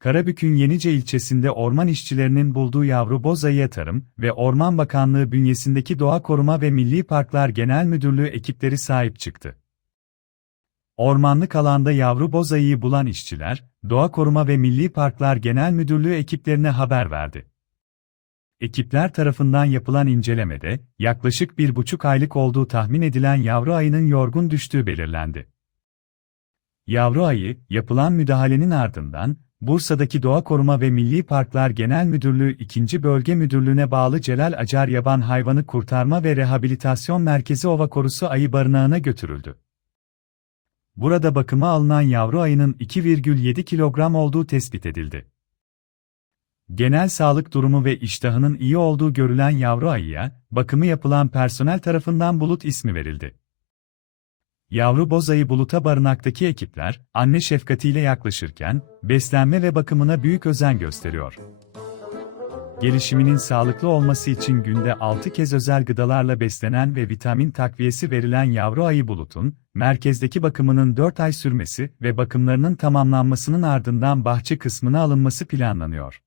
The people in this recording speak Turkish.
Karabük'ün Yenice ilçesinde orman işçilerinin bulduğu yavru boz ayıya Tarım ve Orman Bakanlığı bünyesindeki Doğa Koruma ve Milli Parklar Genel Müdürlüğü ekipleri sahip çıktı. Ormanlık alanda yavru boz ayıyı bulan işçiler, Doğa Koruma ve Milli Parklar Genel Müdürlüğü ekiplerine haber verdi. Ekipler tarafından yapılan incelemede, yaklaşık bir buçuk aylık olduğu tahmin edilen yavru ayının yorgun düştüğü belirlendi. Yavru ayı, yapılan müdahalenin ardından, Bursa'daki Doğa Koruma ve Milli Parklar Genel Müdürlüğü 2. Bölge Müdürlüğü'ne bağlı Celal Acar Yaban Hayvanı Kurtarma ve Rehabilitasyon Merkezi Ova Korusu Ayı Barınağı'na götürüldü. Burada bakıma alınan yavru ayının 2,7 kilogram olduğu tespit edildi. Genel sağlık durumu ve iştahının iyi olduğu görülen yavru ayıya, bakımı yapılan personel tarafından Bulut ismi verildi. Yavru bozayı Bulut'a barınaktaki ekipler, anne şefkatiyle yaklaşırken, beslenme ve bakımına büyük özen gösteriyor. Gelişiminin sağlıklı olması için günde 6 kez özel gıdalarla beslenen ve vitamin takviyesi verilen yavru ayı Bulut'un, merkezdeki bakımının 4 ay sürmesi ve bakımlarının tamamlanmasının ardından bahçe kısmına alınması planlanıyor.